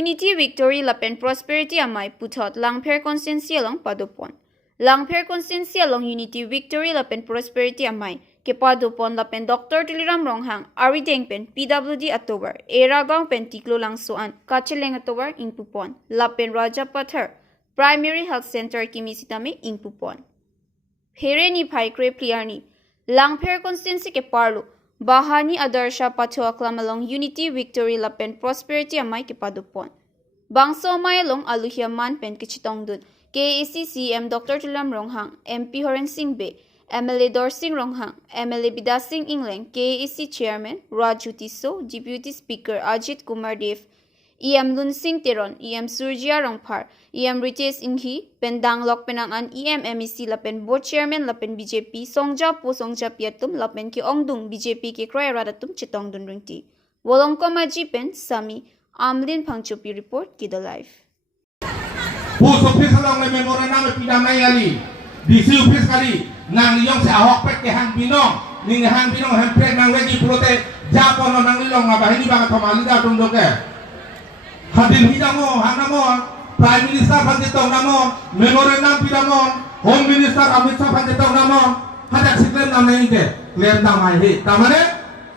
unity victory lapen prosperity amai puthot langpher constancy along padopon. Langpher constancy along unity victory lapen prosperity amai ke padopon lapen Dr. Tuliram Ronghang Arideng pen PWD October era gang pen tiklo langsoan kacheleng October ingpupon lapen Raja Pathar Primary Health Center kimisitame ingpupon. Hereni Paikre Pliarni Langpher constancy ke parlo Bahani Adarsha Pacho Aklamalong Unity Victory Lapen Prosperity Amai Kipadupon. Bangso Mayalong Aluhia Man Pen Kichitong Dun. KAC CM Dr. Tulam Ronghang, MP Horen Singh Be, MLA Dorsing Ronghang, MLA Bidasing Ingleng, KAC Chairman Raju Tiso, Deputy Speaker Ajit Kumar Dev, EM Lun Singh Teron, EM Surjia Rongpar, EM Ritesh Inghi, Pendang Lok Penangan, EM MEC Lapen Board Chairman Lapen BJP, Songja Po Songja Piatum Lapen Ki Ongdung BJP Ki Kroy Radatum Chitong Dun Ringti. Wolong Komaji Pen Sami, Amlin Pangchopi Report, Kida Live. Pus office along le memora nama pidamai ali, DC office kali, nang liyong sa ahok pek ke hang binong, ning hang binong hang pek nang wedi prote, Japon nang liyong ngabahini baka tomali da tundoke. Hadin hidamo, hanamo, Prime Minister Panjitong namo, memorandum pidamon, Home Minister Amit Shah Panjitong namo, hadak siklem namanya ike, klem namai he, tamane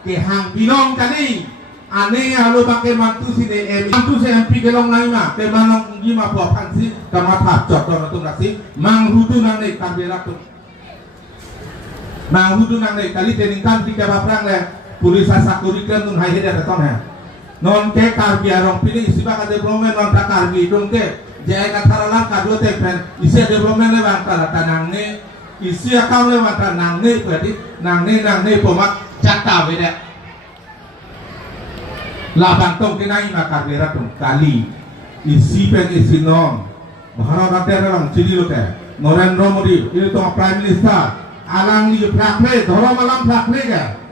ke hang binong kali, ane alu pakai mantu si DM, mantu si MP kelong naima, ke manong gima buah pansi, kamata jodoh natung nasi, manghudu nanti kamberak tu, manghudu nanti kali teningkan di kabaprang le, polisi sakurikan tung hai hede reton he. Non ke karbi arong pilih isi baka development non tak karbi dong ke jaya kata lang kado te pen isi development le bangka tanang ne isi akam le bangka nang ne berarti nang ne pomak jata beda labang tong kenai maka berat dong kali isi pen isi non bahara rate orang ciri lo ke Narendra Modi ini tuh Prime Minister alang li plakle dhoro malam plakle ke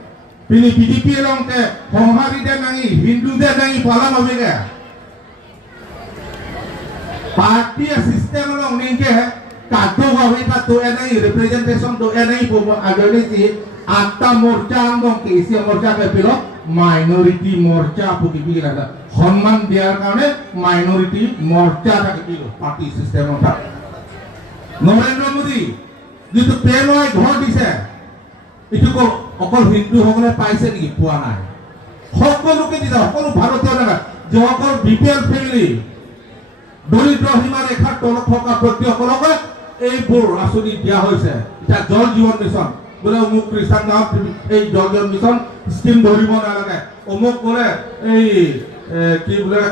Pini PDP long ke Honghari de nangi Hindu de nangi palam hobe ke party system long ningke kado gawe kado nangi representation do nangi pomo agane si atta morcha long ke isi morcha ke pilo minority morcha puki piki lada honman diar karone minority morcha ke pilo party system long Narendra Modi jitu penoi ghor dise itu kok অকল হিন্দু সকলে পাইছে নেকি পোৱা নাই সকলোকে দিছে সকলো ভাৰতীয় নাগা যে অকল বিপিএল ফেমিলি দৰিদ্ৰ সীমাৰেখাৰ তলত থকা ব্যক্তিসকলক এইবোৰ আঁচনি দিয়া হৈছে এটা জল জীৱন মিছন বোলে অমুক খ্ৰীষ্টান গাঁৱত এই জল জীৱন মিছন স্কিম ধৰিব নালাগে অমুক বোলে এই কি বোলে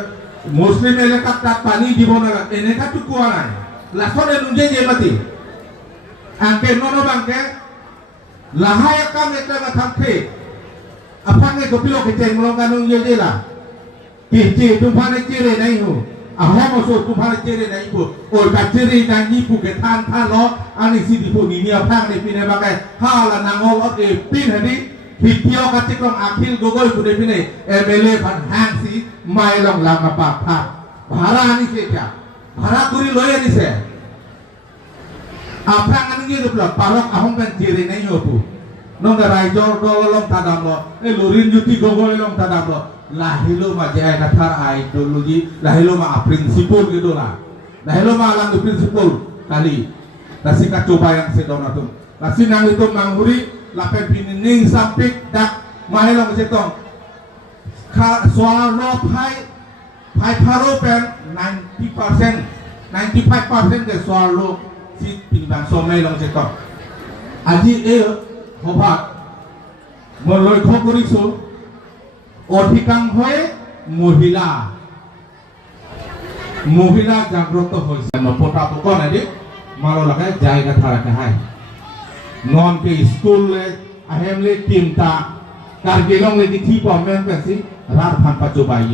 মুছলিম এলেকাত তাত পানী দিব নালাগে এনেকাটো কোৱা নাই লাষ্টত এনুজে যেমাতি আংকে ননবাংকে lahaya kam ekla na thamke apang e gopilo ke cheng long kanung ye je la ki tumphane chere nai ho ahom so tumphane chere nai ko or ka chere nang ni pu ke than tha lo ani sidi pu ni nia phang ni pine ba kai ha la nang ol ke pin hani hitio ka tikrong akhil gogol ku de pine MLA phan hang si mai long lama pa pha bhara ani se kya bhara kuri loye ni se apang ani ye rupla parok ahom kan chere nai ho tu nong garai jor dolong tadam lo lurin juti gogol long tadam lo lahilo ma jaya kathar ideologi lahilo ma prinsipul gitu lah lahilo ma alang prinsipul kali nasi coba yang sedona tu nasi nang itu manghuri lapen pining sampik dak mahilong setong soal no pai paro pen 90% 95% ke soal lo si pinbang somai long setong aji হবাক মই লক্ষ্য কৰিছো অধিকাংশই মহিলা জাগ্ৰত হৈছে নপতা পকন আদি মালো লাগে জায়গা থাকা হাই নন কে school le ahemle timta kargelong le di pom pensi rar phan pacobai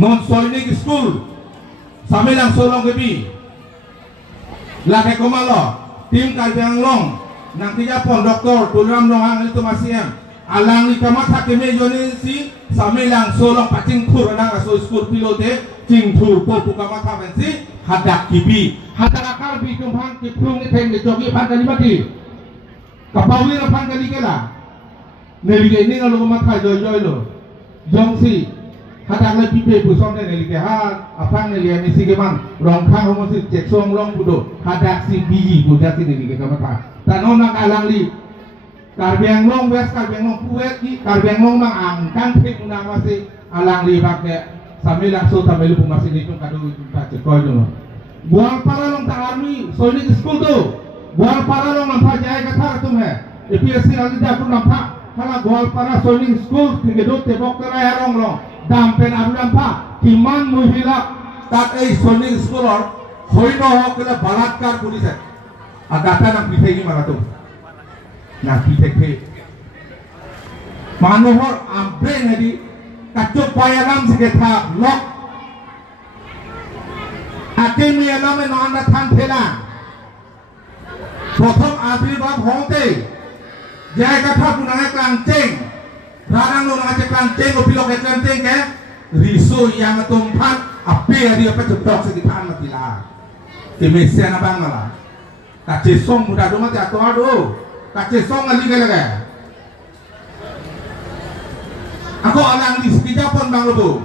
non soinik school samelang solong gebi lake komalo tim kalbang long nanti Japon Dr. Tulam Ronghang itu masih alang ni kamat hakime joni si samelang solong pacing kur nang aso school pilote cingthur popu kamat habensi hadak kibi hadak akal bi tumhan kiprung ni theng ni jogi pan kali mati kapawi na pan kali kela neli ni ngalo kamat khai joy lo jongsi hadang le pipe buson ne li ke ha apang ne li misi ke man rong khang homo si cek song long budo hadak si biji budak si li ke kamata tanon nak alang li Karbiang long west karbiang long puet ki karbiang long nang ang kan pek unang masih alang li pakai sambil langsung sambil lupa masih itu kado tak cekoi dulu. Buang para long tak army soalnya school tu. Buang para long nampak jaya kata tu me. APSC lagi dah pun nampak. Kalau buang para soalnya school tiga tebok terai long long. Dampen aru nampak. Kiman muhilak tak soalnya school or hoi no ho kena balatkar polis. Agata nak pisai mana tu? Nak pisai. Manohor ambil hari. Kacuk payalam sekitar lok. Akhir mialam yang anda thanthela. Prothom abirbhav hote. Jai katha punangai klangceng. Ranang lo nangajak klangceng lo pilok klangceng ke. Riso yang tumpat api hari apa cedok sekitar matilah. Kemesia na bang malah. Kace song muda doma ti atau ado. Kace song ali ke. Aku alang di sekitar pun bang lebu.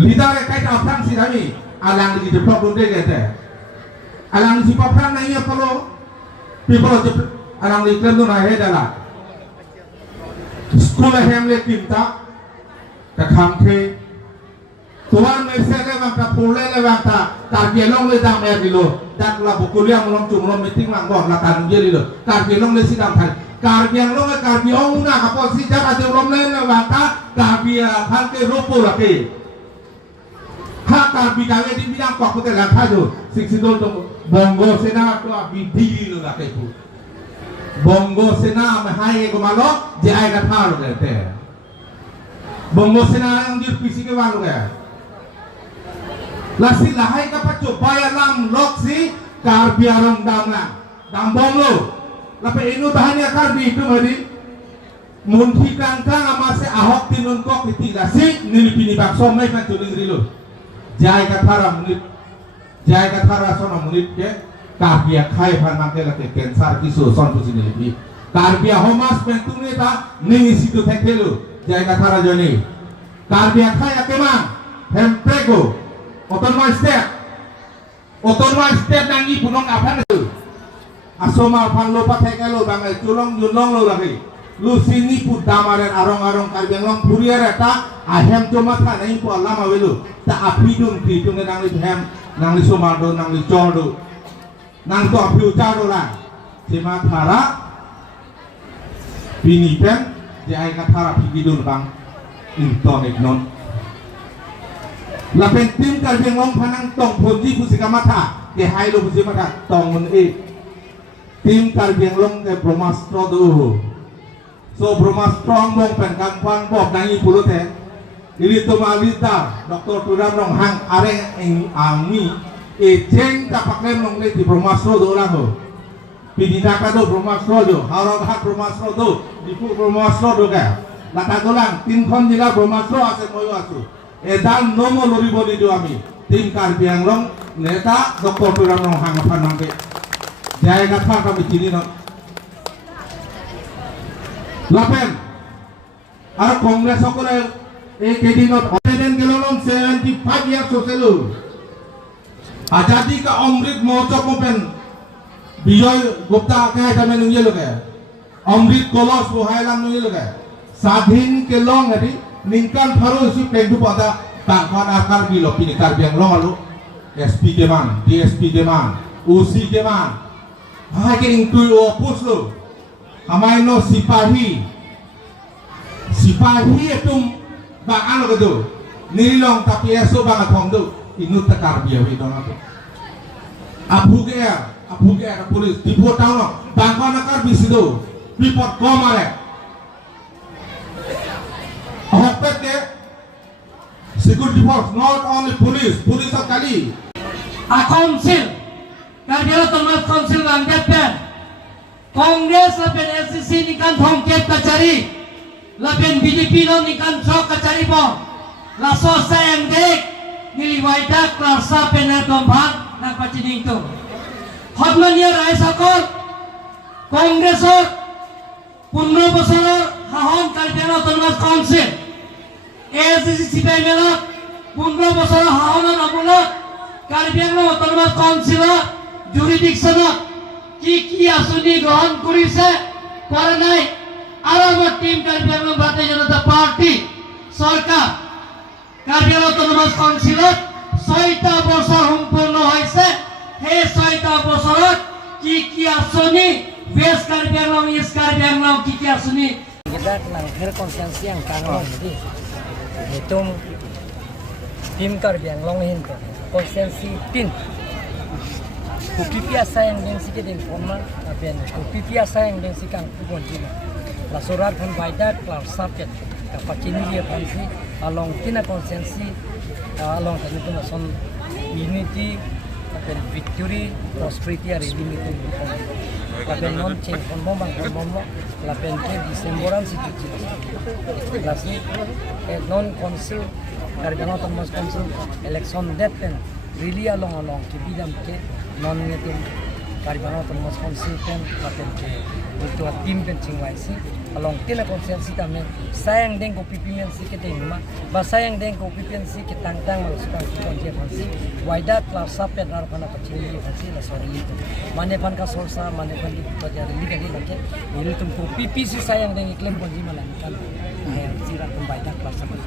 Lidah kait apang si kami. Alang di depan pun dia kata. Alang si papang na iya palo. People alang di klaim tu na adalah. Sekolah yang lekim tak. Takam ke. Tuan mesej lewat tak pulai lewat tak. Tarbielong le dam air dulu. Dan lah bukuliah mulai cuma meeting langgor lah tanam dia dulu. Tarbielong le sidang tadi. Karbiang lo ke karbiong na kapal si jaga dia belum lain lewat karbia hanke ropo lagi. Hak karbi kami di bidang kau kita lihat tu. Siksito tu bongo sena tu abi diri lo lagi tu. Bongo sena mahai ko malo jai kata lo kete. Bongo sena yang jir pisi ke malo ke. Lasi lahai kapat coba ya lam loksi karbiarong damlang dambong lo. Lepas itu bahannya karbi itu mari munti kangkang amase ahok tinun kok tidak sih nilipini bakso mai kan tuling rilu jai kathara munit jai kathara sona munit ke karbia khai phan mangke lake kensar kiso son pusi nilipi karbia homas pentung neta ningi situ thekelu jai kathara joni karbia khai akemang hemprego otonma step nangi punong aphan itu asoma pan lo pakai lo bangai tulong julong lo lagi lu sini pun damaren arong karbiang long puriya reta ahem cuma kan ini pun lama welu tak api dong tidung nang li hem nang li somado nang li jordo nang to api ucaro lah cuma thara bini pen jai kathara pigidul bang intonik non la penting karbiang long panang tong ponji pusika mata ke hai lo pusika mata tong mun tim karbiang long ke bromastro dulu so bromastro mong pen kampang bok nangi puluh teh ini tu malita doktor turam long hang areng eng ami ejeng kapak lem long le di bromastro dulu lah ho pidina kado bromastro do harap hak bromastro do di pu bromastro do ka lata dolang tim kon jila bromastro ase moyo asu edan nomo lori bodi do ami tim karbiang long neta doktor turam long hang apa nangke jaya kata kami sini no. Lapen, ada kongres sekolah kedi no. Open kelolong 75 years soselu. Ajadi ka Amrit Mahotsav open. Bijoy Gupta kaya kami nunggu lo kaya. Amrit Kolos buhailan nunggu lo kaya. Sadhin kelong hari ningkan baru si pendu pada tangkan akar bilo pini karbiang long alu. SP keman, DSP keman, UC keman. Hai ke ingtui opus lo, amai no sipahi itu bang alo kedo, nilong tapi esok bang atom do, inut tekar biawi dong aku. Abu ke polis, dipot tahu no, bang kau nakar bisido, dipot komare. Hopet ke security force, not only police sekali. A council. Karena Thomas Council langgat pen, Kongres lapen SCC nikan thongket kacari, lapen BDP lo nikan sok kacari po, la sosa yang dek niliwaida klarsa pener dompak nak pacining tu. Hotman ya rai sakor, Kongresor, punno bosor hahon karena Thomas Council, ACC সিপাহী মেলত 15 বছৰৰ হাওনৰ আমোলত কাৰ্বি আংলং অটোনমাস কাউন্সিলত জুৰিডিকশ্যনত কি আঁচনি গ্ৰহণ কৰিছে কৰা নাই আৰু আমাৰ টিম কাৰ্বি আংলং ভাৰতীয় জনতা পাৰ্টি চৰকাৰ কাৰ্বি আংলং অটোনমাস কাউন্সিলত 6টা বছৰ সম্পূৰ্ণ হৈছে সেই 6টা বছৰত কি আঁচনি বেছ কাৰ্বি আংলং ইষ্ট কাৰ্বি আংলং কি আঁচনি kita langkir konsensi yang kangong jadi hitung tim Karbi Anglong hinto konsensi tin kupi biasa yang dengsi ke den formal tapi kupi biasa yang dengsi kang kubon jina la surat kan baidat la sapet kapacini dia pansi along tina konsensi along kan itu nason unity dan victory prosperity ari unity lapen non change kon mombang lapen ke Desemberan si cuci lasi non konsil Karbi Anglong Autonomous Council election date pen really along ke bidam ke non ngetin Karbi Anglong Autonomous Council pen lapen ke itu tim pen cingwai si along tina konsensi tamen sayang deng ko pipimen si ke deng ma ba sayang deng ko pipimen si ke tang suka konje fansi waidat la sapet ar pana pachili fansi la sori itu mane pan ka solsa mane pan to jari liga di lake ini tum ko pipi si sayang deng iklim konji malan kan sira tum waidat la sapet